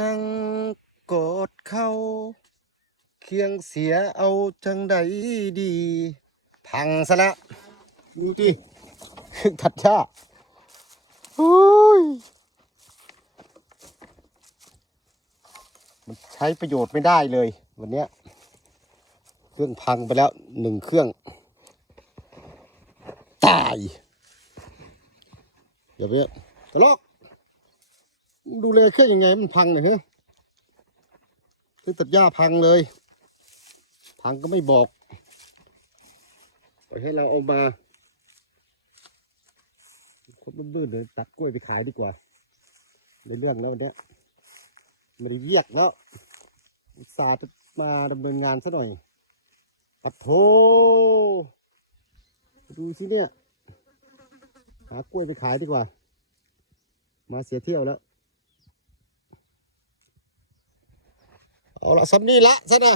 นั่งกอดเขาเคียงเสียเอาจังใดดี พังซะแล้วดูดิเครื่องตัดหญ้าโอ้ยมันใช้ประโยชน์ไม่ได้เลย วันเนี้ย เครื่องพังไปแล้วหนึ่งเครื่อง ตายเดี๋ยวไปตลก ดูแลเครื่องยังไงมันพังเนี่ยฮะเครื่ตัดหญ้าพังเลย พังก็ไม่บอกปล่อยให้เราเอามาคบดื้อๆเลยตัดกล้วยไปขายดีกว่าในเรื่องแล้ววันเนี้ยไม่ได้เรียกแล้วอุตส่าห์จะมาดำเนินงานซะหน่อยปัดโทดูสิเนี่ย หากล้วยไปขายดีกว่า มาเสียเที่ยวแล้ว เอาละซับนี่ละซะนะ